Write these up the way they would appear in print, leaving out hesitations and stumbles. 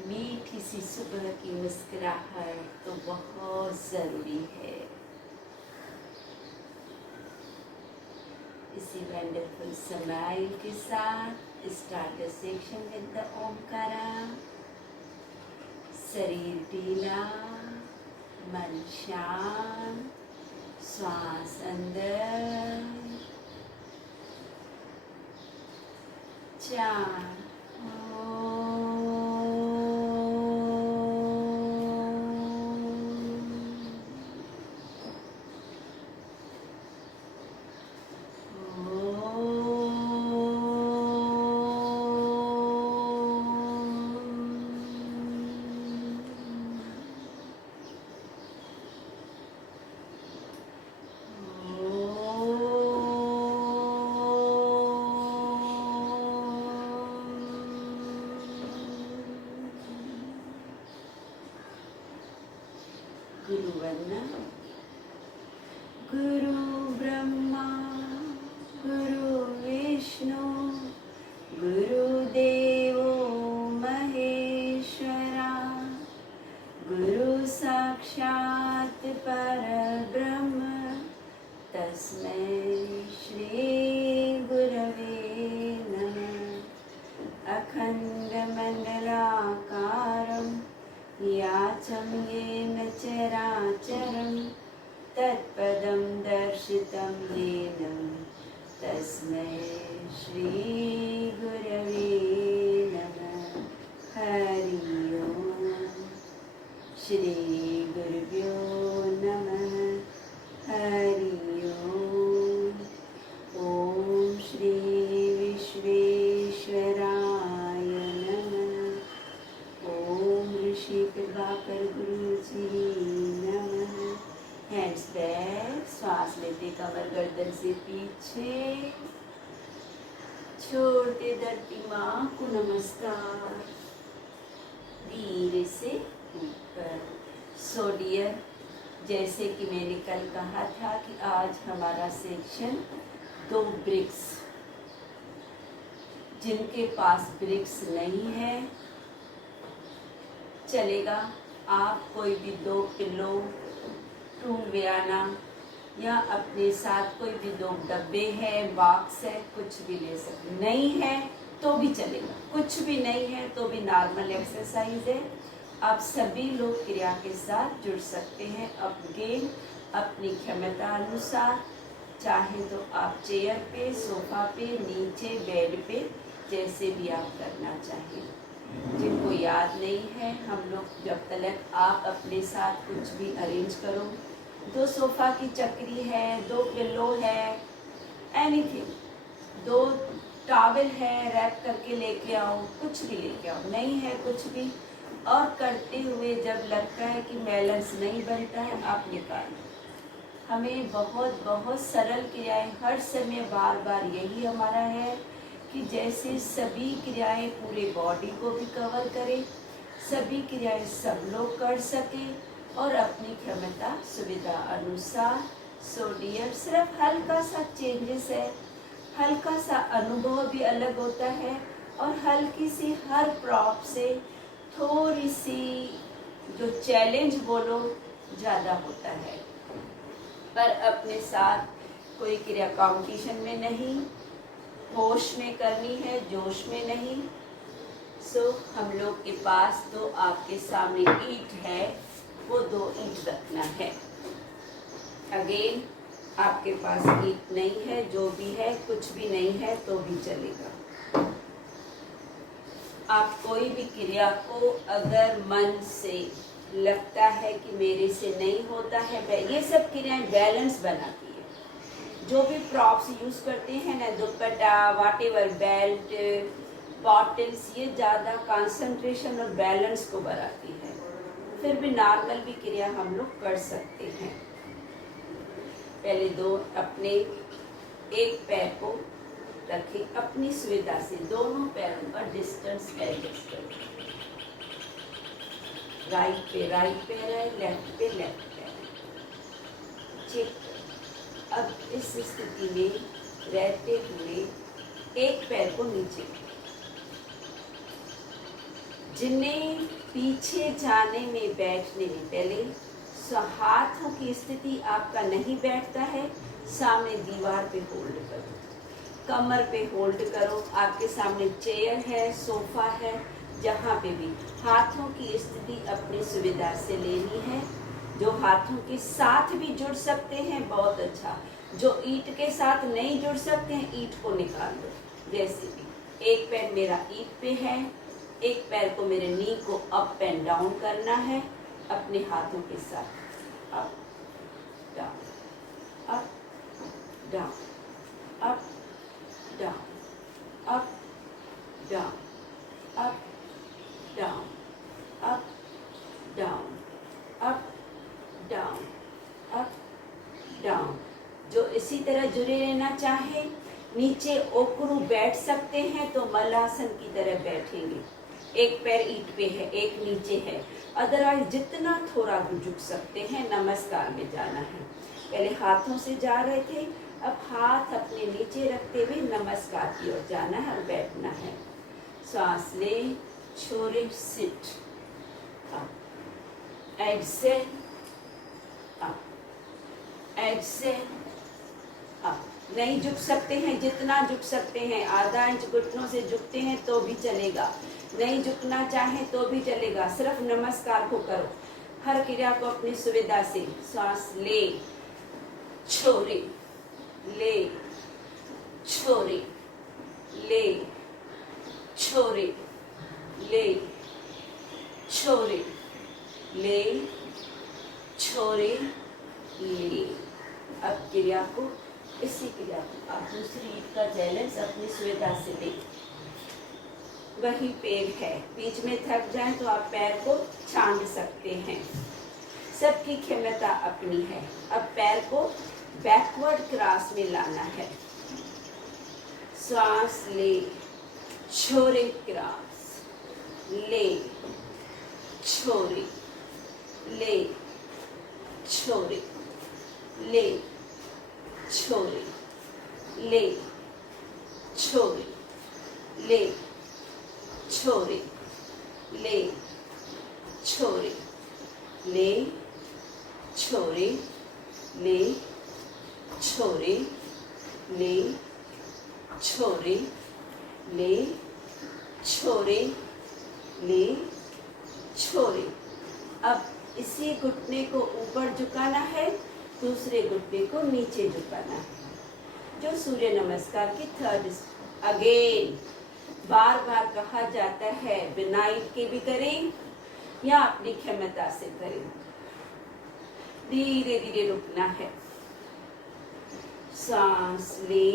मीठी सी सुबह की मुस्कुराहट तो बहुत ज़रूरी है। इसी वंडरफुल स्माइल के साथ start the section with the Omkara. शरीर ढीला, मन शांत, श्वास अंदर, 4 गुरु वंदना। गुरु ब्रह्मा गुरु विष्णु गुरुदेवो महेश्वरा, गुरु साक्षात् परब्रह्म तस्मै श्री गुरवे नमः। अखण्डमण्डलाकारं याचं येन चराचरं तत्पदं दर्शितं येन तस्मै श्री गुरवे नमः। हरि ओम। श्री गुरुभ्यो नमः। हरि ओम। ओम श्री विश्वेश्वराय नमः। ओम ऋषि प्रभाकर गुरु जी नमः। हैंड्स बैक, श्वास लेते कमर गर्दन से पीछे, छोड़ते धरती माँ को नमस्कार, धीरे से ऊपर। सो डियर, जैसे कि मैंने कल कहा था कि आज हमारा सेक्शन 2 ब्रिक्स, जिनके पास ब्रिक्स नहीं है चलेगा, आप कोई भी 2 पिलो, टूल व्याना या अपने साथ कोई भी 2 डब्बे है, बॉक्स है, कुछ भी ले सकते। नहीं है तो भी चलेगा, कुछ भी नहीं है तो भी नॉर्मल एक्सरसाइज है। आप सभी लोग क्रिया के साथ जुड़ सकते हैं। अगेन अपनी क्षमता अनुसार, चाहे तो आप चेयर पे, सोफा पे, नीचे बेड पे, जैसे भी आप करना चाहिए। जिनको याद नहीं है, हम लोग जब तक आप अपने साथ कुछ भी अरेंज करो, 2 सोफा की चक्री है, 2 पिल्लो है, एनीथिंग, 2 टॉवल है, रैप करके लेके आओ, कुछ भी लेके आओ। नहीं है कुछ भी, और करते हुए जब लगता है कि बैलेंस नहीं बनता है, आप निकालो। हमें बहुत बहुत सरल क्रियाएं हर समय बार बार यही हमारा है कि जैसे सभी क्रियाएं पूरे बॉडी को भी कवर करें, सभी क्रियाएं सब लोग कर सकें और अपनी क्षमता सुविधा अनुसार। सो डियर, सिर्फ हल्का सा चेंजेस है, हल्का सा अनुभव भी अलग होता है और हल्की सी हर प्रॉप से थोड़ी सी जो चैलेंज बोलो ज़्यादा होता है। पर अपने साथ कोई क्रिया कंपटीशन में नहीं, होश में करनी है, जोश में नहीं। सो हम लोग के पास तो आपके सामने ईंट है, वो 2 ईंट रखना है। अगेन आपके पास ईंट नहीं है, जो भी है, कुछ भी नहीं है तो भी चलेगा। आप कोई भी क्रिया को अगर मन से लगता है कि मेरे से नहीं होता है, ये सब क्रियाएं बैलेंस बनाती है। जो भी प्रॉप्स यूज करते हैं ना, दुपट्टा, व्हाटएवर, बेल्ट, बॉटल्स, ये ज़्यादा कंसंट्रेशन और बैलेंस को बढ़ाती है। फिर भी नॉर्मल भी क्रिया हम लोग कर सकते हैं। पहले 2 अपने एक पैर को रखें, अपनी सुविधा से दोनों पैरों का डिस्टेंस एडजस्ट करें। राइट पे राइट पैर है, लेफ्ट पे लेफ्ट पैर है। ठीक। अब इस स्थिति में रहते हुए एक पैर को नीचे, जिन्हें पीछे जाने में बैठने में पहले हाथों की स्थिति आपका नहीं बैठता है, सामने दीवार पे होल्ड करो, कमर पे होल्ड करो। आपके सामने चेयर है, सोफा है, जहाँ पे भी हाथों की स्थिति अपनी सुविधा से लेनी है। जो हाथों के साथ भी जुड़ सकते हैं बहुत अच्छा, जो ईंट के साथ नहीं जुड़ सकते हैं ईंट को निकाल दो। जैसे भी एक पैर मेरा ईंट पे है, एक पैर को मेरे नी को अप एंड डाउन करना है अपने हाथों के साथ। Up down, up down, up down, up down, up down, up down, up down, up down. जो इसी तरह जुड़े रहना चाहे, नीचे ओकरू बैठ सकते हैं तो मलासन की तरह बैठेंगे। एक पैर ईंट पे है, एक नीचे है, अदरवाइज जितना थोड़ा झुक सकते हैं। नमस्कार में जाना है, पहले हाथों से जा रहे थे, अब हाथ अपने नीचे रखते हुए नमस्कार की ओर जाना है और बैठना है। सांस ले, छोड़े, सिट, एक्सेल, एक्सेल, अप। नहीं झुक सकते हैं, जितना झुक सकते हैं, आधा इंच घुटनों से झुकते हैं तो भी चलेगा, नहीं झुकना चाहे तो भी चलेगा, सिर्फ नमस्कार को करो। हर क्रिया को अपनी सुविधा से। सांस ले, छोड़े, ले, छोड़े, ले, छोड़े, ले, छोड़े, ले, छोड़े, ले। अब क्रिया को, इसी क्रिया को आप दूसरी ईंट का बैलेंस अपनी सुविधा से लें। वही पैर है, बीच में थक जाए तो आप पैर को छांट सकते हैं, सबकी क्षमता अपनी है। अब पैर को बैकवर्ड क्रॉस में लाना है। सांस ले, छोड़े, क्रॉस, ले, छोड़े, ले, छोड़े, ले, छोड़े, ले, छोड़े, ले, छोड़े, ले, छोड़े, ले, छोड़े, ले, छोड़े, ले, छोड़े, ले, छोड़े, ले, छोड़े। अब इसी घुटने को ऊपर झुकाना है, दूसरे घुटने को नीचे झुकाना है, जो सूर्य नमस्कार की थर्ड। अगेन बार बार कहा जाता है, बिना ईंट के भी करें या अपनी क्षमता से करें। धीरे धीरे रुकना है। सांस ले,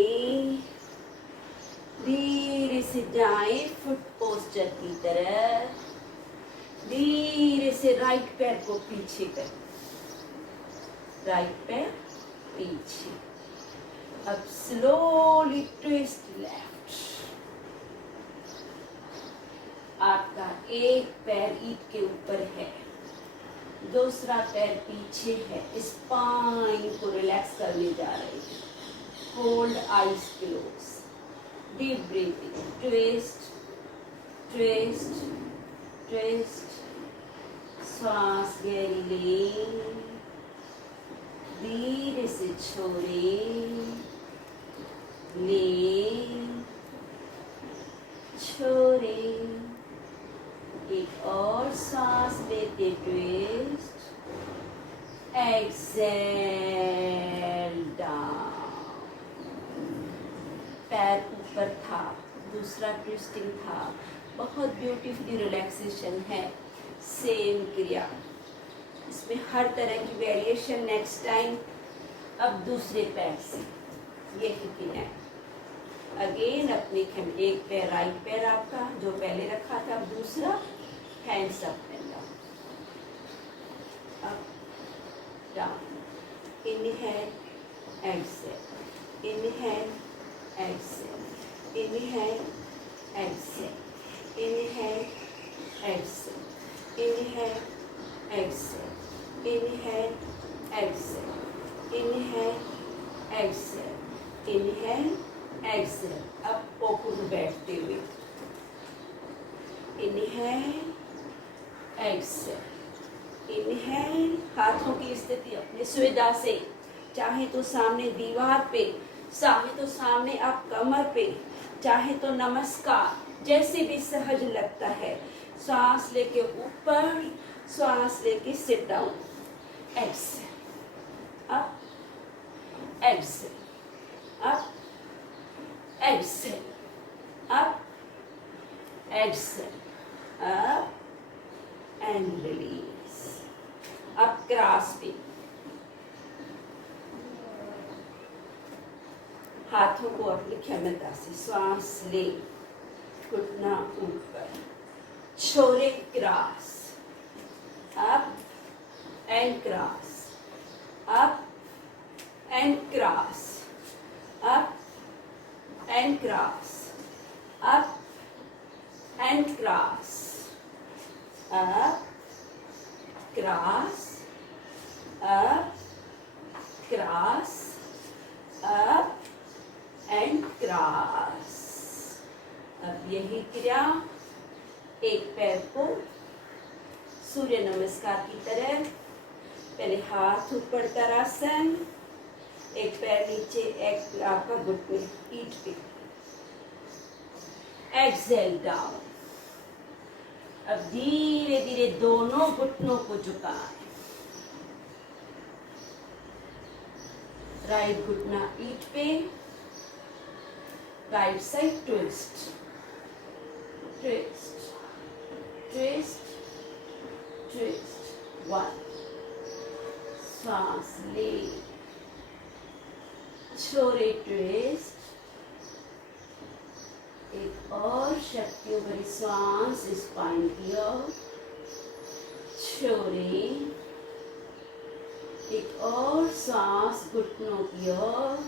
धीरे से जाए फुट पोस्चर की तरफ। धीरे से राइट पैर को पीछे कर, राइट पैर पीछे। अब स्लोली ट्विस्ट लेफ्ट। आपका एक पैर ईंट के ऊपर है, दूसरा पैर पीछे है। स्पाइन को रिलैक्स करने जा रहे हैं। Hold, eyes close, deep breathing, twist, twist, twist. सांस गहरी ले, धीरे से छोड़े, ले, छोड़े। एक और सांस लेके ट्विस्ट, एक्सेल डाउन। पैर ऊपर था, दूसरा ट्विस्टिंग था। बहुत ब्यूटीफुली रिलैक्सेशन है। सेम क्रिया, इसमें हर तरह की वेरिएशन नेक्स्ट टाइम। अब दूसरे पैर से ये क्रिया है। अगेन अपने एक पैर राइट पैर आपका जो पहले रखा था, अब दूसरा hands up and down, up down. Inhale, exhale, inhale, exhale, inhale, exhale, inhale, exhale, inhale, exhale, inhale, exhale, inhale, exhale, inhale, exhale. अब ओकुन बैठते हुए, इनहेल, एक्सेल। इनहेल, हाथों की स्थिति अपनी सुविधा से, चाहे तो सामने दीवार पे, चाहे तो सामने आप कमर पे, चाहे तो नमस्कार, जैसे भी सहज लगता है। सांस लेके ऊपर, सांस लेके sit down. Exhale up, exhale up, exhale up, exhale up and release. अब ग्रास्पिंग, हाथों को अपनी क्षमता से श्वास ले, घुटना ऊपर, छोरे grass, up and grass, up and grass, up and grass, up and grass, up grass, up grass, up and grass. अब यही क्रिया एक पैर को सूर्य नमस्कार की तरह, पहले हाथ ऊपर तारासन, एक पैर नीचे, एक आपका घुटने पीठ पे, एक्सेल डाउन। अब धीरे धीरे दोनों घुटनों को झुकाएं, राइट घुटना ईंट पे, right side twist, twist, twist, twist. 1, सांस ले, छोरे ट्विस्ट, एक और शक्तियों भरी सांस स्पाइन की ओर, छोरे, एक और सांस घुटनों की ओर,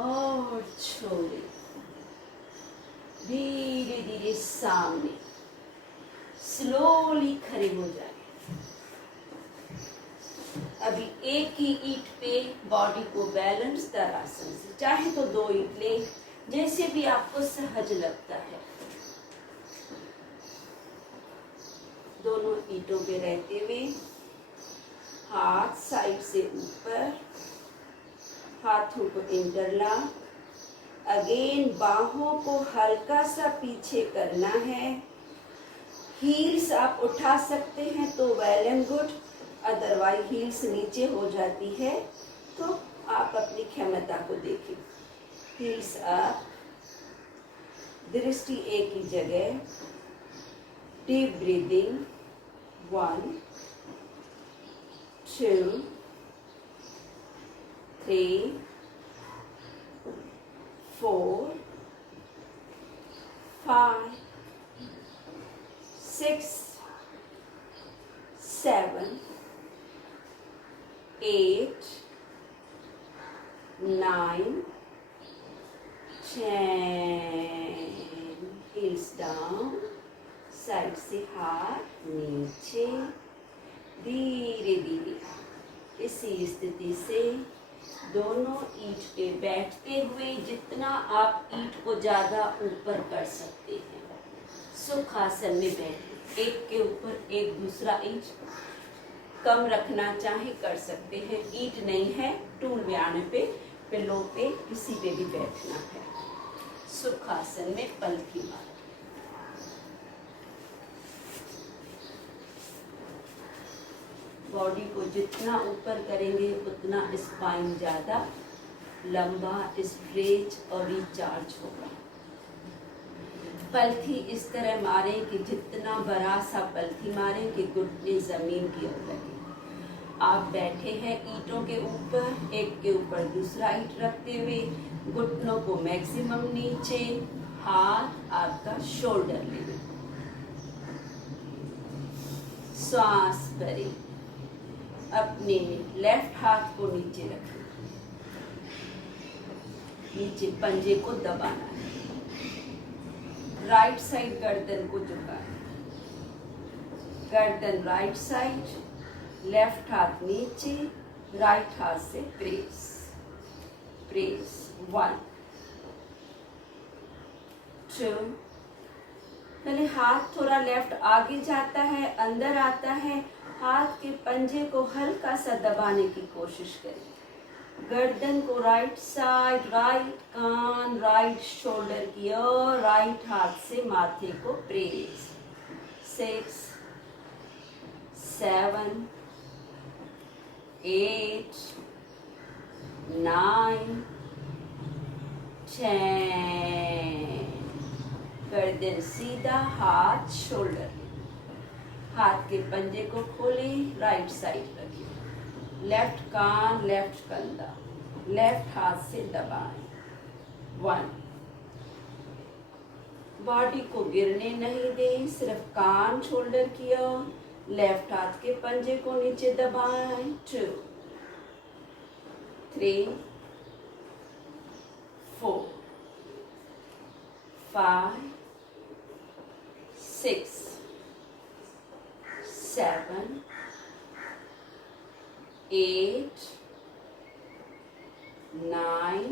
और छोड़े, धीरे धीरे सामने, स्लोली खड़े हो जाए। अभी एक ही ईंट पे बॉडी को बैलेंस तारासन से, चाहे तो 2 ईंट ले, जैसे भी आपको सहज लगता है। दोनों ईंटों पे रहते हुए हाथ साइड से ऊपर, हाथों को इंटरलॉक, अगेन बाहों को हल्का सा पीछे करना है। हील्स आप उठा सकते हैं तो well and good, otherwise heels नीचे हो जाती है तो आप अपनी क्षमता को देखें। हील्स अप, दृष्टि एक ही जगह, deep breathing, 1, 2, 3, 4, 5, 6, 7, 8, 9, 10। Heels down, side से हाथ नीचे, धीरे धीरे इसी स्थिति से दोनों ईंट पे बैठते हुए जितना आप ईंट को ज्यादा ऊपर कर सकते हैं, सुखासन में बैठे, एक के ऊपर एक दूसरा ईंट कम रखना चाहे कर सकते हैं। ईंट नहीं है, टूल व्यायाम पे, पिल्लों पे, किसी पे भी बैठना है। सुखासन में पलथी मार, बॉडी को जितना ऊपर करेंगे उतना स्पाइन ज्यादा लंबा, स्ट्रेच और रिचार्ज होगा। पलथी इस तरह मारें कि जितना बड़ा सा पलथी मारें कि घुटने जमीन की ओर लगे। आप बैठे हैं ईंटों के ऊपर, एक के ऊपर दूसरा ईंट रखते हुए, घुटनों को मैक्सिमम नीचे, हाथ आपका शोल्डर लेवल। सांस भरें, अपने लेफ्ट हाथ को नीचे रखें, नीचे पंजे को दबाना है, राइट साइड गर्दन को झुकाएं, गर्दन राइट साइड, लेफ्ट हाथ नीचे, राइट हाथ से प्रेस, प्रेस। 1, 2, पहले हाथ थोड़ा लेफ्ट आगे जाता है, अंदर आता है। हाथ के पंजे को हल्का सा दबाने की कोशिश करें। गर्दन को राइट साइड, राइट कान, राइट शोल्डर की ओर, राइट हाथ से माथे को प्रेस। 6 7 8 9 10। गर्दन सीधा, हाथ शोल्डर, हाथ के पंजे को खोलें, राइट साइड रखिए। लेफ्ट कान, लेफ्ट कंधा, लेफ्ट हाथ से दबाएं। 1। बॉडी को गिरने नहीं दें, सिर्फ कान शोल्डर की ओर, लेफ्ट हाथ के पंजे को नीचे दबाएं। 2 3 4 5 6 7 8 9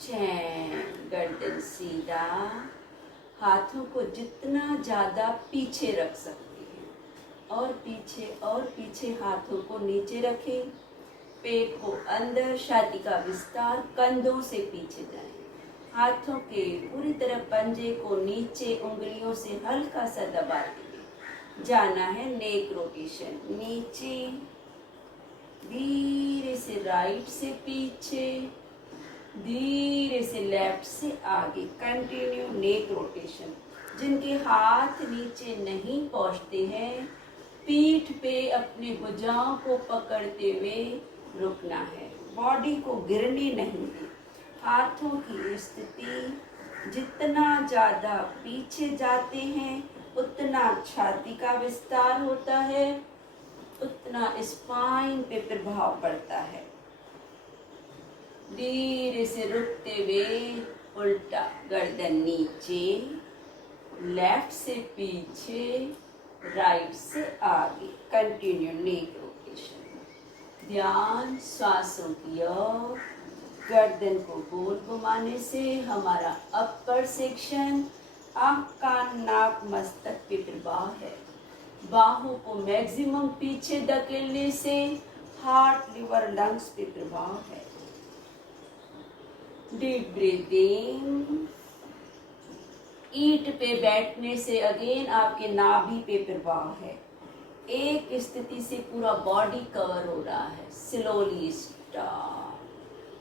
10। गर्दन सीधा, हाथों को जितना ज्यादा पीछे रख सकते हैं और पीछे हाथों को नीचे रखें। पेट को अंदर, छाती का विस्तार, कंधों से पीछे जाएं। हाथों के पूरी तरह पंजे को नीचे उंगलियों से हल्का सा दबाते हुए जाना है नेक रोटेशन। नीचे, धीरे से राइट से पीछे, धीरे से लेफ्ट से आगे। Continue neck rotation. जिनके हाथ नीचे नहीं पहुंचते हैं, पीठ पे अपनी भुजाओं को पकड़ते हुए रुकना है। बॉडी को गिरने नहीं दें। हाथों की स्थिति जितना ज्यादा पीछे जाते हैं, उतना छाती का विस्तार होता है, उतना स्पाइन पे प्रभाव पड़ता है। धीरे से रुकते हुए उल्टा, गर्दन नीचे, लेफ्ट से पीछे, राइट से आगे। Continue neck rotation. ध्यान श्वासों की ओर। गर्दन को गोल घुमाने से हमारा अपर सेक्शन, आंख, कान, नाक, मस्तक पे प्रभाव है। बाहों को मैक्सिमम पीछे धकेलने से हार्ट, लिवर, लंग्स पे प्रभाव है। Deep breathing. ईंट पे बैठने से अगेन आपके नाभि पे प्रभाव है। एक स्थिति से पूरा बॉडी कवर हो रहा है। Slowly stop.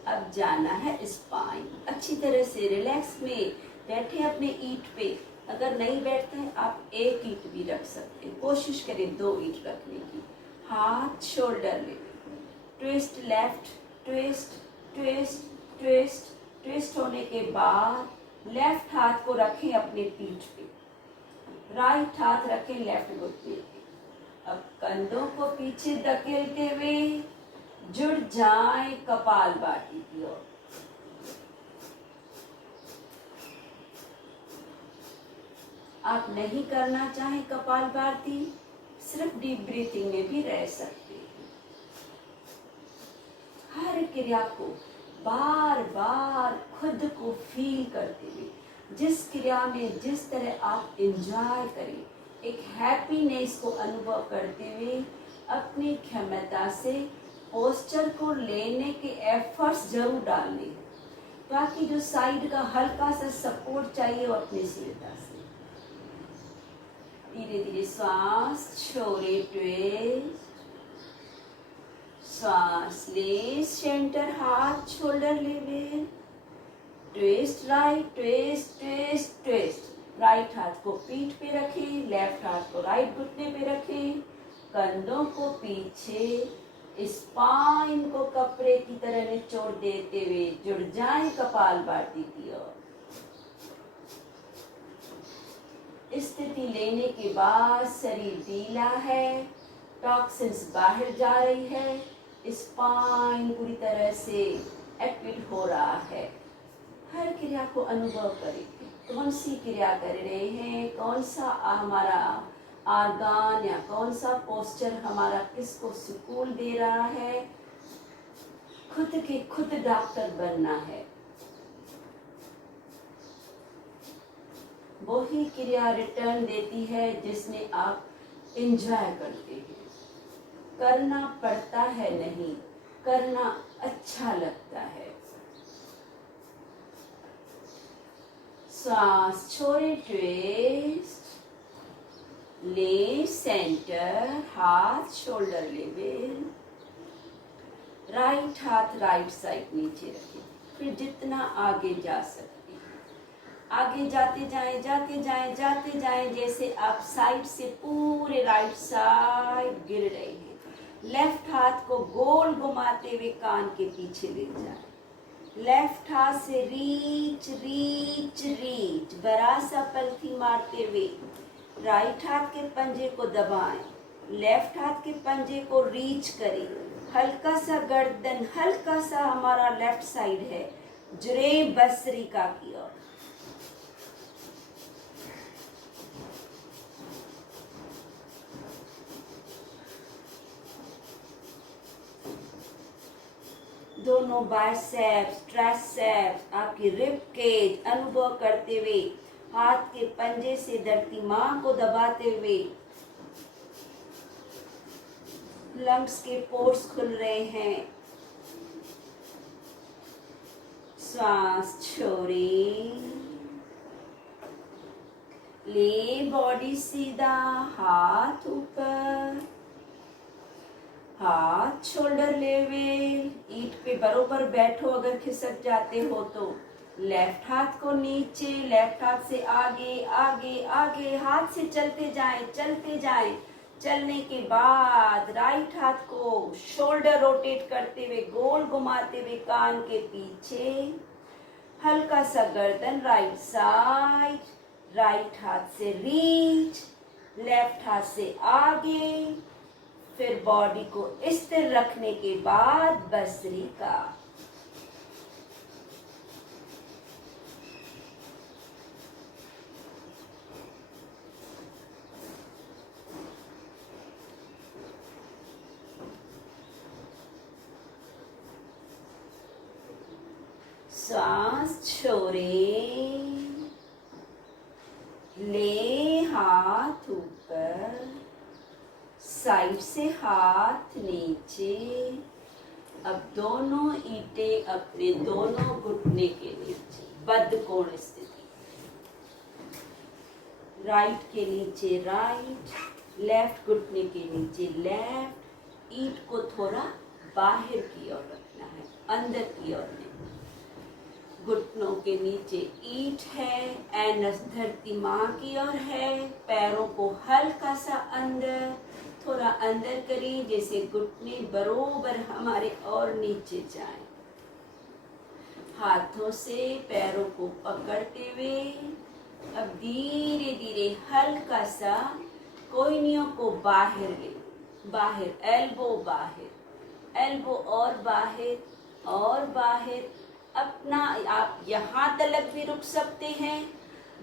अब जाना है स्पाइन। अच्छी तरह से रिलैक्स में बैठे अपने ईंट पे। अगर नहीं बैठते हैं आप एक ईंट भी रख सकते हैं। कोशिश करें 2 ईंट रखने की। हाथ शोल्डर में, twist left, twist twist twist. Twist होने के बाद लेफ्ट हाथ को रखें अपने पीठ पे, राइट हाथ रखें लेफ्ट घुटने पे। अब कंधों को पीछे धकेलते हुए जुड़ जाएं कपालभाति की ओर। आप नहीं करना चाहें कपालभाति, सिर्फ डीप ब्रीथिंग में भी रह सकते हैं। हर क्रिया को बार बार खुद को फील करते हुए, जिस क्रिया में जिस तरह आप एंजॉय करें, एक हैप्पीनेस को अनुभव करते हुए अपनी क्षमता से पोस्चर को लेने के एफर्ट्स जरूर डालने, ताकि जो साइड का हल्का सा सपोर्ट चाहिए वो अपनी सुविधा से। धीरे धीरे श्वास छोड़े, ट्विस्ट, श्वास ले, सेंटर, हाथ shoulder level, twist right, twist twist twist. Right हाथ को पीठ पे रखें, लेफ्ट हाथ को राइट घुटने पे रखें, कंधों को पीछे, स्पाइन को कपड़े की तरह निचोड़ देते हुए जुड़ जाएं कपालभाति की ओर। स्थिति लेने के बाद शरीर ढीला है, टॉक्सिन्स बाहर जा रही है, स्पाइन पूरी तरह से एक्टिव हो रहा है। हर क्रिया को अनुभव करें, कौन सी क्रिया कर रहे हैं, कौन सा हमारा आर्गान या कौन सा पोस्चर हमारा किसको सुकून दे रहा है। खुद के खुद डॉक्टर बनना है। वही क्रिया रिटर्न देती है जिसमें आप एंजॉय करते हैं। करना पड़ता है नहीं, करना अच्छा लगता है। सांस छोड़े, ट्विस्ट, ले सेंटर, हाथ शोल्डर लेवल, राइट हाथ राइट साइड नीचे रखें। फिर जितना आगे जा सकते हैं आगे जाते जाएं, जाते जाएं, जाते जाएं, जैसे आप साइड से पूरे राइट साइड गिर रहे हैं। लेफ्ट हाथ को गोल घुमाते हुए कान के पीछे ले जाएं। लेफ्ट हाथ से रीच रीच रीच, बड़ा सा पलथी मारते हुए राइट हाथ के पंजे को दबाएं। लेफ्ट हाथ के पंजे को रीच करें। हल्का सा गर्दन, हल्का सा हमारा लेफ्ट साइड है जुरे बसरिका की ओर। दोनों बाइसेप्स, ट्राइसेप्स, आपकी रिब केज अनुभव करते हुए हाथ के पंजे से धरती मां को दबाते हुए लंग्स के पोर्स खुल रहे हैं। सांस छोड़े, ले बॉडी सीधा, हाथ ऊपर, हाथ शोल्डर लेवल, ईंट पे बरोबर बैठो। अगर खिसक जाते हो तो लेफ्ट हाथ को नीचे, लेफ्ट हाथ से आगे आगे आगे, हाथ से चलते जाएं, चलते जाएं। चलने के बाद राइट हाथ को शोल्डर रोटेट करते हुए गोल घुमाते हुए कान के पीछे, हल्का सा गर्दन राइट साइड, राइट हाथ से रीच, लेफ्ट हाथ से आगे। फिर बॉडी को स्थिर रखने के बाद भस्त्रिका। सांस छोड़े, ले हाथ ऊपर, साइड से हाथ नीचे। अब दोनों ईंटें अपने दोनों घुटने के नीचे, बद्ध कोण स्थिति। राइट के नीचे राइट, लेफ्ट घुटने के नीचे लेफ्ट। ईंट को थोड़ा बाहर की ओर रखना है, अंदर की ओर नहीं। घुटनों के नीचे ईंट है, एनस धरती मां की ओर है। पैरों को हल्का सा अंदर, थोड़ा अंदर करें, जैसे घुटने बरोबर हमारे और नीचे जाएं। हाथों से पैरों को पकड़ते हुए अब धीरे धीरे हल्का सा कोहनियों को बाहर ले, बाहर, एल्बो बाहर, एल्बो और बाहर और बाहर। अपना आप यहाँ तलक भी रुक सकते हैं।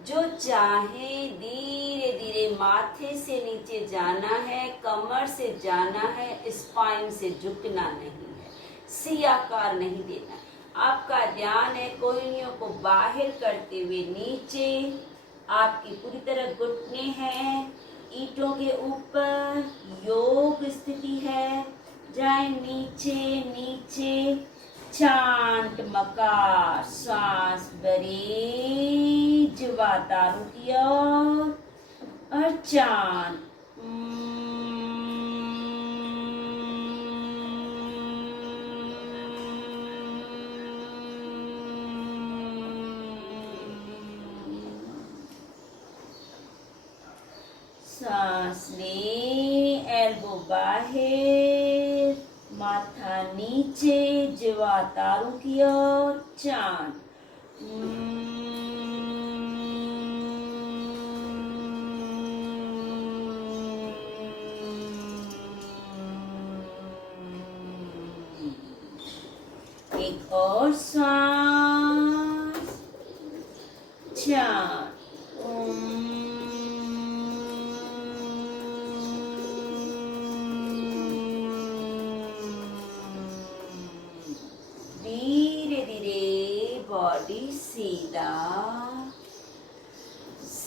जो चाहे धीरे धीरे माथे से नीचे जाना है, कमर से जाना है, स्पाइन से झुकना नहीं है, सी आकार नहीं देना। आपका ध्यान है कोहनियों को बाहर करते हुए नीचे। आपकी पूरी तरह घुटने हैं ईंटों के ऊपर, योग स्थिति है। जाए नीचे नीचे, चांट मकार, सांस भरी, जिह्वा तारू की ओर और चांट। सांस ले, एल्बो बाहर, माथा नीचे, जिह्वा तारू की ओर, चांट। एक और सांस, चांट। धीरे धीरे बॉडी सीधा,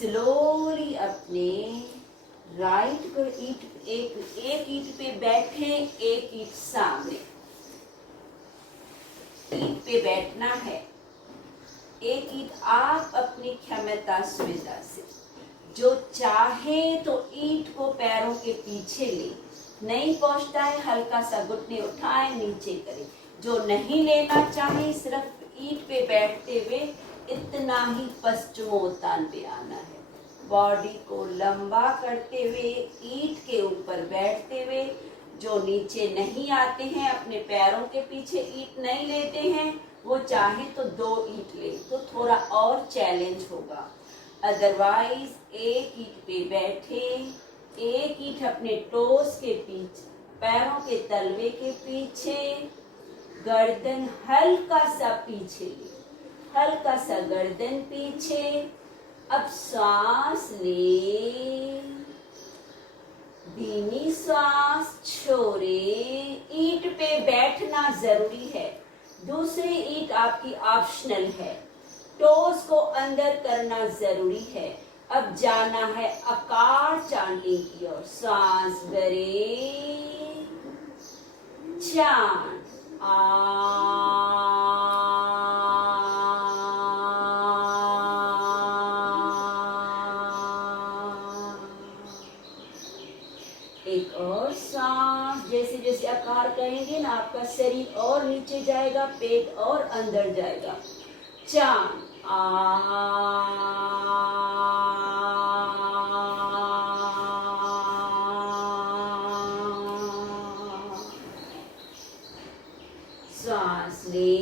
स्लोली अपने राइट को एक ईंट पे बैठे, एक ईंट सामने। ईंट पे बैठना है, एक ईंट आप अपनी क्षमता सुविधा से, जो चाहे तो ईंट को पैरों के पीछे ले, नहीं पहुंचता है हल्का सा घुटने उठाए नीचे करे। जो नहीं लेना चाहे सिर्फ ईंट पे बैठते हुए इतना ही पश्चिमोत्तान पे आना है। बॉडी को लंबा करते हुए ईंट के ऊपर बैठते हुए, जो नीचे नहीं आते हैं, अपने पैरों के पीछे ईंट नहीं लेते हैं, वो चाहे तो 2 ईंट ले तो थोड़ा और चैलेंज होगा। अदरवाइज एक ईंट पे बैठे, एक ईंट अपने टोस के पीछे, पैरों के तलवे के पीछे, गर्दन हल्का सा पीछे ले, हल्का सा गर्दन पीछे। अब सांस ले, धीमी सांस छोड़े। ईंट पे बैठना जरूरी है, दूसरी ईंट आपकी ऑप्शनल है। टोस को अंदर करना जरूरी है। अब जाना है आकार चांटिंग की ओर। सांस भरे, चांट एक और सांस। जैसे जैसे आकार करेंगे ना, आपका शरीर और नीचे जाएगा, पेट और अंदर जाएगा। चांट सांस ले,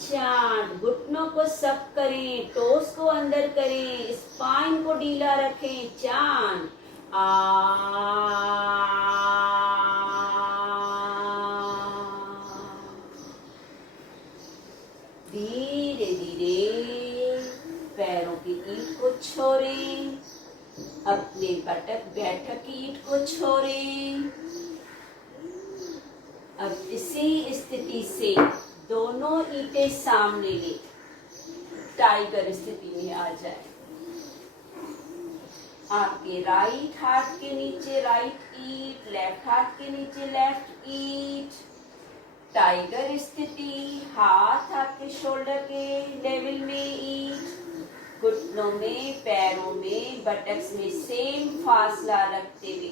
चांट। घुटनों को सब करें, टोस को अंदर करें, स्पाइन को ढीला रखें। चांट धीरे धीरे पैरों की ईंट को छोड़ें, अपने बैठक की ईंट को छोड़ें। अब इसी स्थिति से दोनों ईंटें सामने ले, टाइगर स्थिति में आ जाए। आपके राइट हाथ के नीचे राइट ईंट, लेफ्ट हाथ के नीचे लेफ्ट ईंट। टाइगर स्थिति, हाथ आपके शोल्डर के लेवल में ईंट, घुटनों में, पैरों में, बटक्स में सेम फासला रखते हुए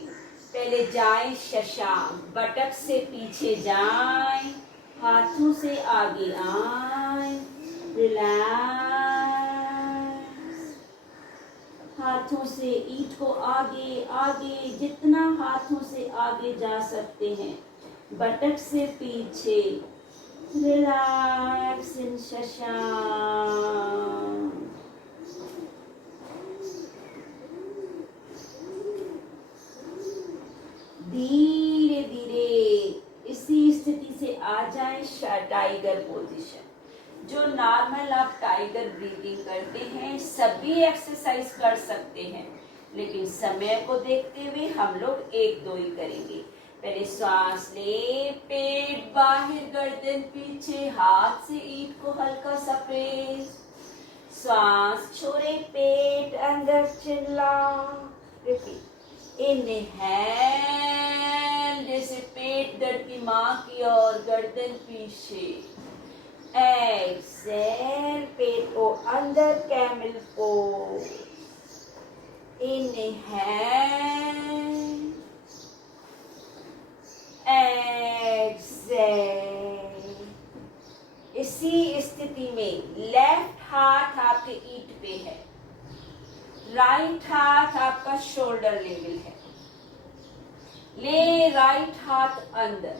पहले जाएं शशांक। बटक से पीछे जाएं, हाथों से आगे आएं, रिलैक्स। हाथों से ईंट को आगे आगे, जितना हाथों से आगे जा सकते हैं। बटक से पीछे, रिलैक्स इन शशांक। धीरे धीरे इसी स्थिति से आ जाए टाइगर पोजीशन। जो नॉर्मल आप टाइगर ब्रीदिंग करते हैं, सभी एक्सरसाइज कर सकते हैं, लेकिन समय को देखते हुए हम लोग 1-2 ही करेंगे। पहले सांस ले, पेट बाहर, गर्दन पीछे, हाथ से ईंट को हल्का सा प्रेस। सांस छोड़े, पेट अंदर, चिल्ला। रिपीट। इनहेल, जैसे पेट धरती माँ की और गर्दन पीछे। एक्सेल, पेट को अंदर, कैमल पोज। Inhale, Excel. इसी स्थिति में लेफ्ट हाथ आपके ईंट पे है, राइट हाथ आपका शोल्डर लेवल है। ले राइट हाथ अंदर,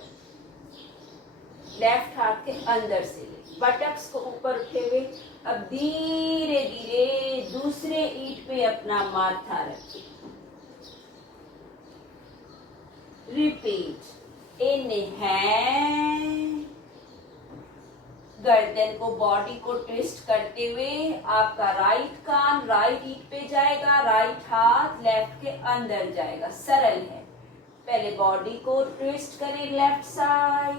लेफ्ट हाथ के अंदर से ले, बटक्स को ऊपर उठे हुए। अब धीरे धीरे दूसरे ईंट पे अपना माथा रखिए। रिपीट। इनहेल, गर्दन को, बॉडी को ट्विस्ट करते हुए आपका राइट कान राइट ईंट पे जाएगा, राइट हाथ लेफ्ट के अंदर जाएगा। सरल है। पहले बॉडी को ट्विस्ट करें लेफ्ट साइड,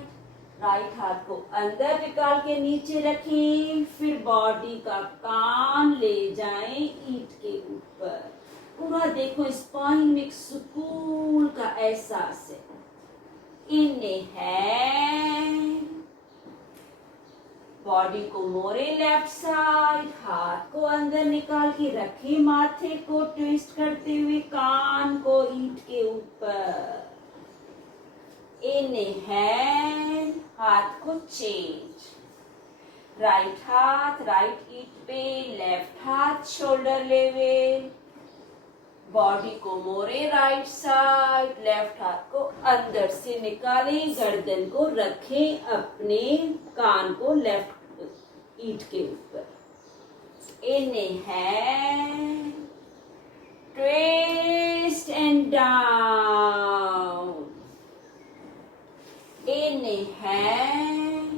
राइट हाथ को अंदर निकाल के नीचे रखें, फिर बॉडी का कान ले जाएं ईंट के ऊपर। पूरा देखो स्पाइन में एक सुकून का एहसास है। इनहेल, बॉडी को मोड़े लेफ्ट साइड, हाथ को अंदर निकाल के रखें, माथे को ट्विस्ट करते हुए कान को ईंट के ऊपर। इनहेल, हाथ को चेंज, राइट हाथ राइट ईंट पे, लेफ्ट हाथ शोल्डर लेवल, बॉडी को मोड़े राइट साइड, लेफ्ट हाथ को अंदर से निकालें, गर्दन को रखें, अपने कान को लेफ्ट ईंट के ऊपर। Inhale, twist and down. Inhale,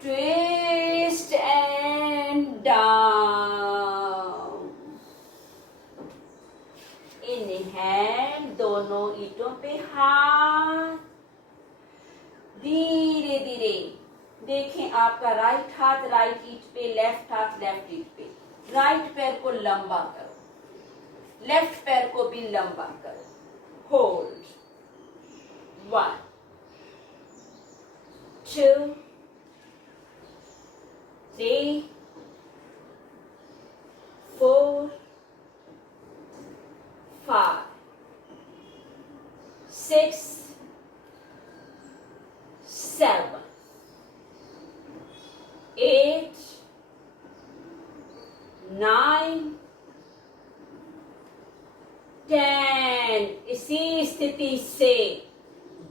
twist and down. Inhale, दोनों ईंटों पे हाथ, धीरे धीरे देखें आपका राइट हाथ राइट ईंट पे, लेफ्ट हाथ लेफ्ट ईंट पे। राइट पैर को लंबा करो, लेफ्ट पैर को भी लंबा करो। होल्ड, 1 2 3 4 5 6 7 8 9 10। इसी स्थिति से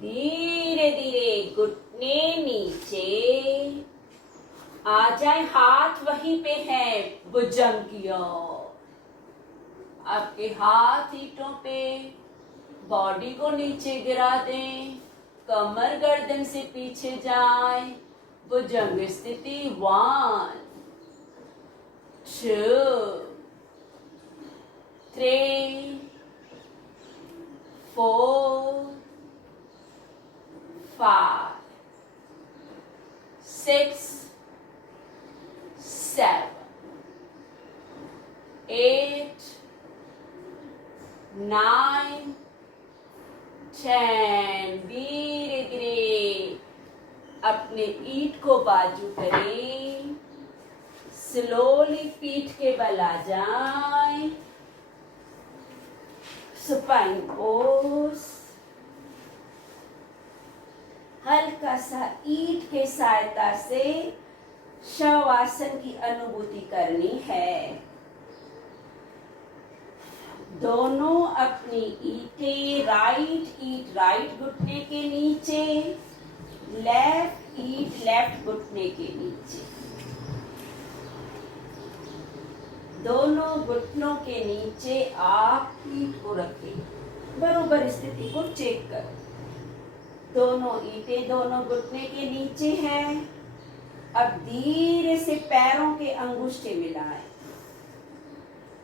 धीरे धीरे घुटने नीचे आ जाए, हाथ वहीं पे है भुजंग की ओर। आपके हाथ ईंटों पे, बॉडी को नीचे गिरा दें, कमर गर्दन से पीछे जाए, भुजंग स्थिति। 1 2 3 4 5 6 7 8 9 10। धीरे धीरे अपने ईंट को बाजू करें, स्लोली पीठ के बल आ जाए, सुपाइन पोज। हल्का सा ईंट के सहायता से शवासन की अनुभूति करनी है। दोनों अपनी ईंटें, राइट ईंट राइट घुटने के नीचे, लेफ्ट ईंट लेफ्ट घुटने के नीचे। दोनों घुटनों के नीचे आप ईंट को रखें, बरोबर स्थिति को चेक करो। दोनों ईंटें दोनों घुटने के नीचे हैं। अब धीरे से पैरों के अंगूठे मिलाएं।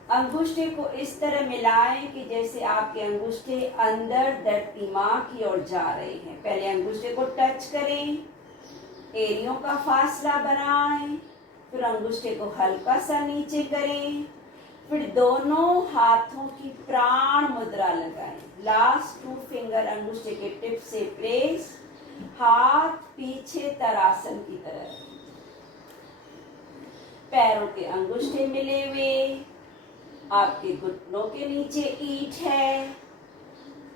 अंगूठे को इस तरह मिलाएं कि जैसे आपके अंगूठे अंदर धरती मां की ओर जा रहे हैं। पहले अंगूठे को टच करें, एड़ियों का फासला बनाएं, फिर अंगूठे को हल्का सा नीचे करें, फिर दोनों हाथों की प्राण मुद्रा लगाएं। लास्ट 2 फिंगर अंगूठे के टिप से प्रेस, हाथ पीछे तरासन की तरह, पैरों के अंगूठे मिले हुए, आपके घुटनों के नीचे ईंट है,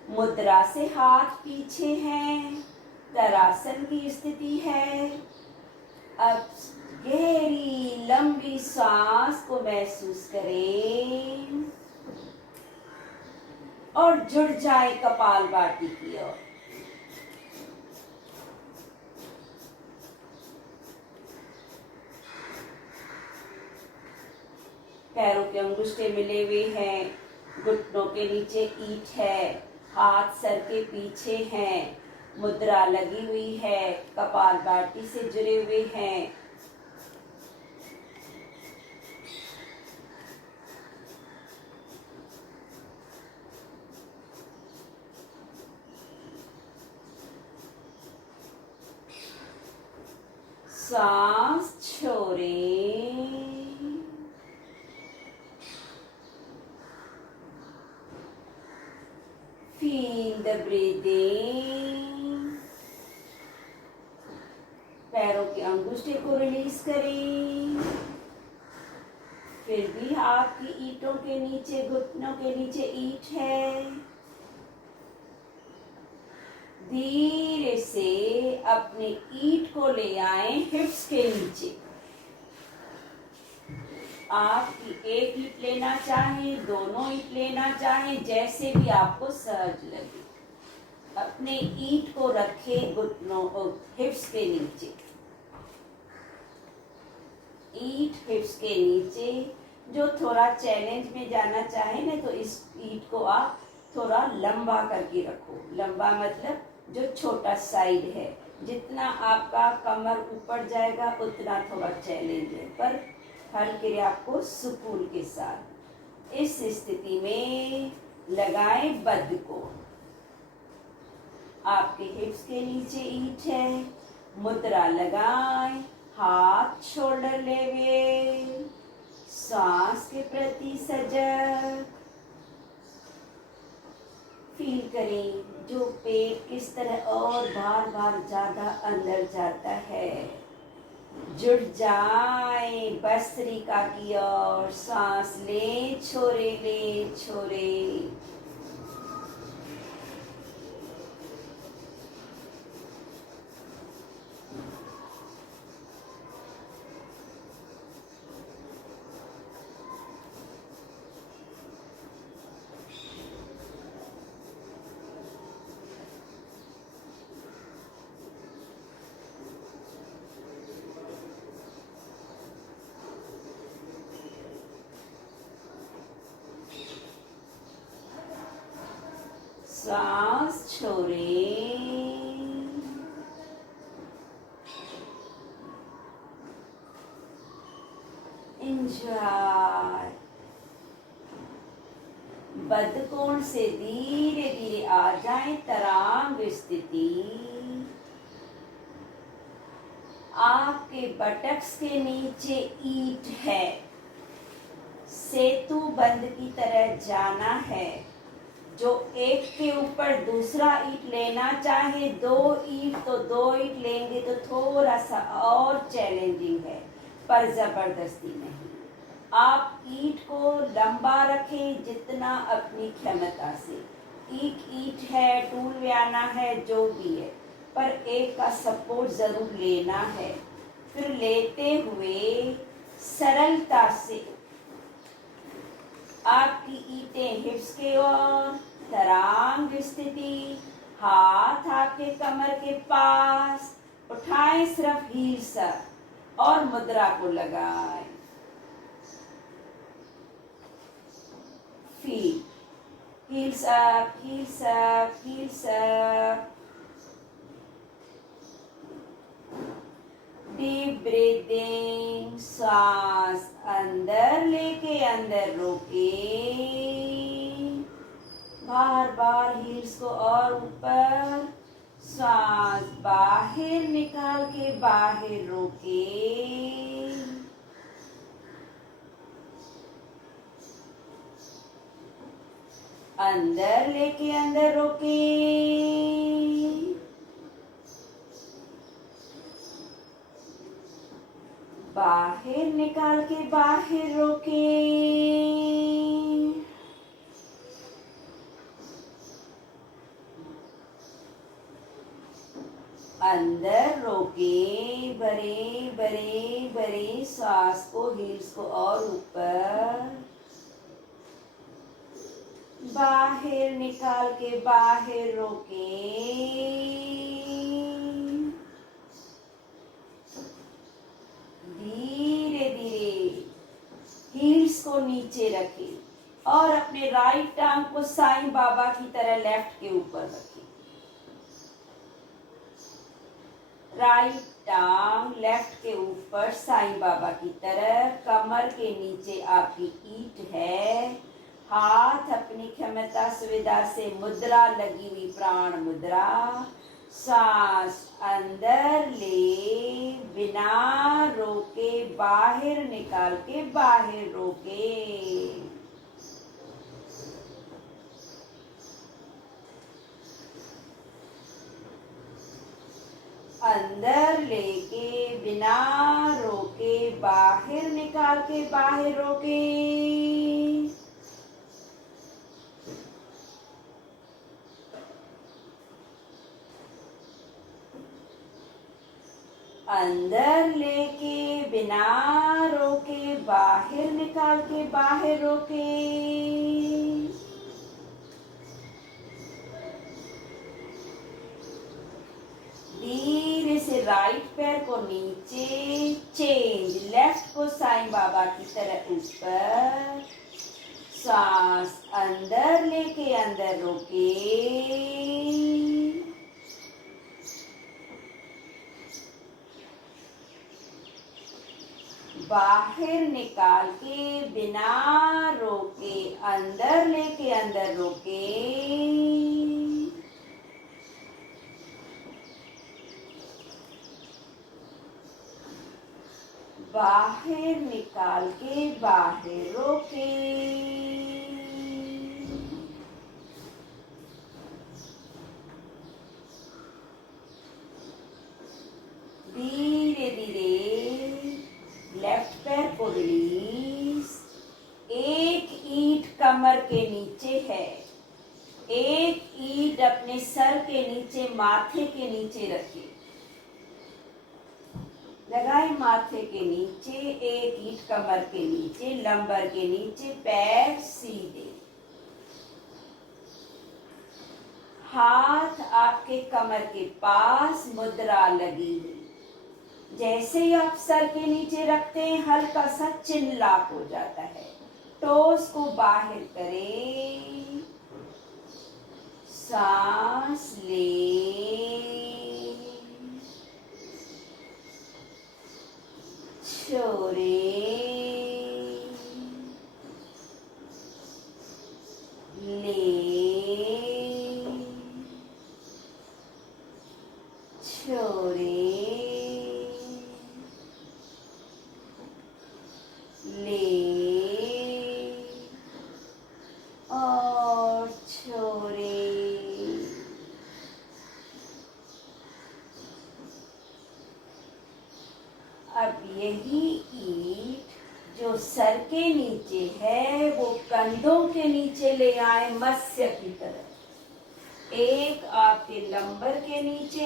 मुद्रा से हाथ पीछे हैं, तरासन की स्थिति है। अब गहरी लंबी सांस को महसूस करें और जुड़ जाए कपालभाति की ओर। पैरों के अंगूठे मिले हुए हैं, घुटनों के नीचे ईंट है, हाथ सर के पीछे हैं, मुद्रा लगी हुई है, कपालभाति से जुड़े हुए हैं। सांस छोड़े। Feel the breathing. पैरों के अंगूठे को रिलीज करें। फिर भी आपकी ईंटों के नीचे, घुटनों के नीचे ईंट है। धीरे से अपने ईंट को ले आए हिप्स के नीचे। आपकी एक ईंट लेना चाहें, दोनों ईंट लेना चाहें, जैसे भी आपको सहज लगे। अपने ईंट को रखे घुटनों और हिप्स के नीचे। ईंट हिप्स के नीचे। जो थोड़ा चैलेंज में जाना चाहे ना, तो इस ईंट को आप थोड़ा लंबा करके रखो। लंबा मतलब जो छोटा साइड है। जितना आपका कमर ऊपर जाएगा उतना थोड़ा चैलेंज है, पर हर क्रिया आपको सुकून के साथ। इस स्थिति में लगाएं बद्ध को। आपके हिप्स के नीचे ईंट है। मुद्रा लगाएं। हाथ शोल्डर लेवल। सांस के प्रति सजग। फील करें जो पेट किस तरह और बार बार ज्यादा अंदर जाता है। जुड़ जाए भस्त्रिका की ओर। सांस ले छोड़े, ले छोड़े। सांस छोड़े। एंजॉय। बद्ध कोण से धीरे धीरे आ जाए तरांग स्थिति। आपके बटक्स के नीचे ईंट है। सेतु बंद की तरह जाना है। जो एक के ऊपर दूसरा ईंट लेना चाहे, दो ईंट तो दो ईंट लेंगे तो थोड़ा सा और चैलेंजिंग है, पर जबरदस्ती नहीं। आप ईंट को लंबा रखें जितना अपनी क्षमता से। एक ईंट है, टूल व्याना है, जो भी है, पर एक का सपोर्ट जरूर लेना है। फिर लेते हुए सरलता से आपकी ईंटें हिप्स के ओर। तरांग स्थिति। हाथ आपके कमर के पास। उठाएं सिर्फ हील्स और मुद्रा को लगाएं। Feel heels up, heels up, heels up. Deep breathing. सांस अंदर लेके अंदर रोके। बार बार हील्स को और ऊपर। सांस बाहर निकाल के बाहर रोके। अंदर लेके अंदर रोके। बाहर निकाल के बाहर रोके। अंदर रोके। भरे भरे भरे सांस को, हील्स को और ऊपर। बाहर निकाल के बाहर रोके। धीरे धीरे हील्स को नीचे रखें और अपने राइट टांग को साईं बाबा की तरह लेफ्ट के ऊपर रखें। राइट टांग लेफ्ट के ऊपर साईं बाबा की तरह। कमर के नीचे आपकी ईंट है। हाथ अपनी क्षमता सुविधा से मुद्रा लगी हुई, प्राण मुद्रा। सांस अंदर ले, बिना रोके बाहर निकाल के बाहर रोके। अंदर लेके बिना रोके बाहर निकाल के बाहर रोके। अंदर लेके बिना रोके बाहर निकाल के बाहर रोके। धीरे से राइट पैर को नीचे, चेंज, लेफ्ट को साईं बाबा की तरह ऊपर। सांस अंदर लेके अंदर रोके, बाहर निकाल के बिना रोके अंदर लेके अंदर रोके। बाहर निकाल के बाहर रोके। धीरे धीरे लेफ्ट पैर को रिलीज। एक ईंट कमर के नीचे है, एक ईंट अपने सर के नीचे, माथे के नीचे रखिए। लगाए माथे के नीचे, एक ईंट कमर के नीचे, लंबर के नीचे, पैर सीधे। हाथ आपके कमर के पास, मुद्रा लगी हुई। जैसे ही आप सर के नीचे रखते हैं, हल्का सा चिन लॉक हो जाता है। टोस को बाहर करें, सांस ले, छोड़े, ले, छोड़े, ले और छोड़े। अब यही ईंट जो सर के नीचे है, वो कंधों के नीचे ले आए मत्स्य की तरह। एक आपके लंबर के नीचे,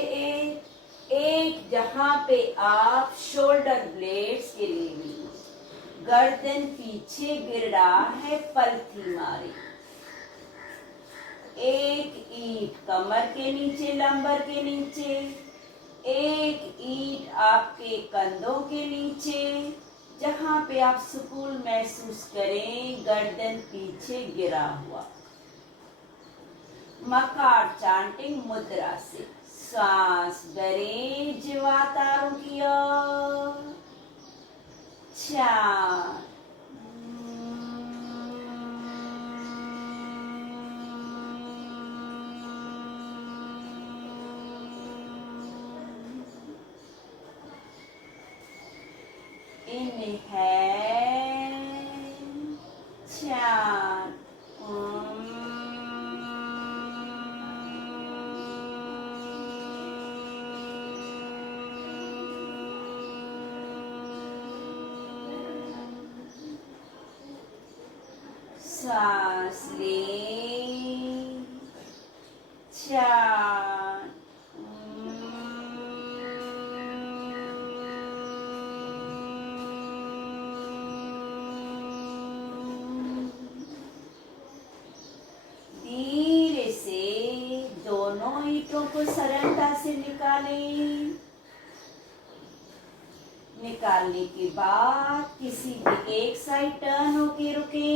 एक जहां पे आप शोल्डर ब्लेड्स के लिए, गर्दन पीछे गिर रहा है, पलथी मारी। एक ईंट कमर के नीचे, लंबर के नीचे, एक ईंट आपके कंधों के नीचे, जहां पे आप सुकून महसूस करें, गर्दन पीछे गिरा हुआ। मकार चांटिंग मुद्रा से सांस भरें, जीवातारों की ओर। 4 इनहेल, 4 सांस ले, 4 धीरे से दोनों ईंटों को सरलता से निकालें। निकालने के बाद किसी भी एक साइड टर्न होके रुके।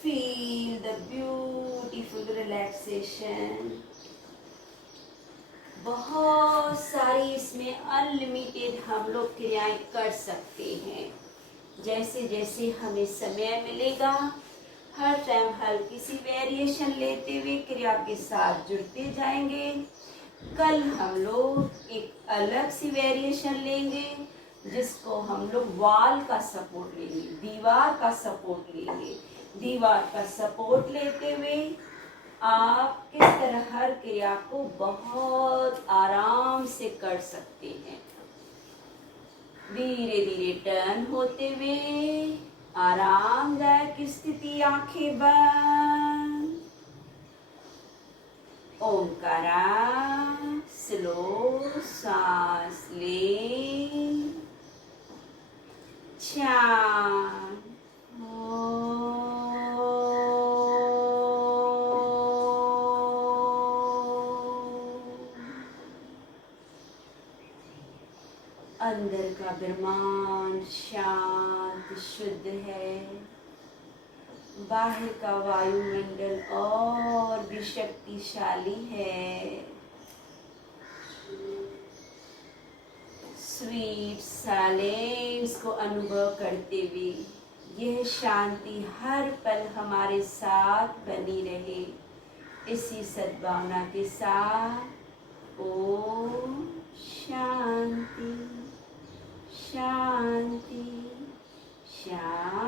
Feel the beautiful relaxation. बहुत सारी इसमें अनलिमिटेड हम लोग क्रियाएं कर सकते हैं। जैसे जैसे हमें समय मिलेगा हर टाइम हल्की सी वेरिएशन लेते हुए क्रिया के साथ जुड़ते जाएंगे। कल हम लोग एक अलग सी वेरिएशन लेंगे जिसको हम लोग वॉल का सपोर्ट लेंगे, दीवार का सपोर्ट लेंगे। दीवार का सपोर्ट लेते हुए आप किस तरह हर क्रिया को बहुत आराम से कर सकते हैं। धीरे धीरे टर्न होते हुए आरामदायक स्थिति, आंखें बंद। ओमकारा स्लो सांस ले। चार अंदर का ब्रह्मांड शांत शुद्ध है, बाहर का वायुमंडल और भी शक्तिशाली है। स्वीट साइलेंस को अनुभव करते हुए यह शांति हर पल हमारे साथ बनी रहे। इसी सद्भावना के साथ ओम शांति शांति शांति।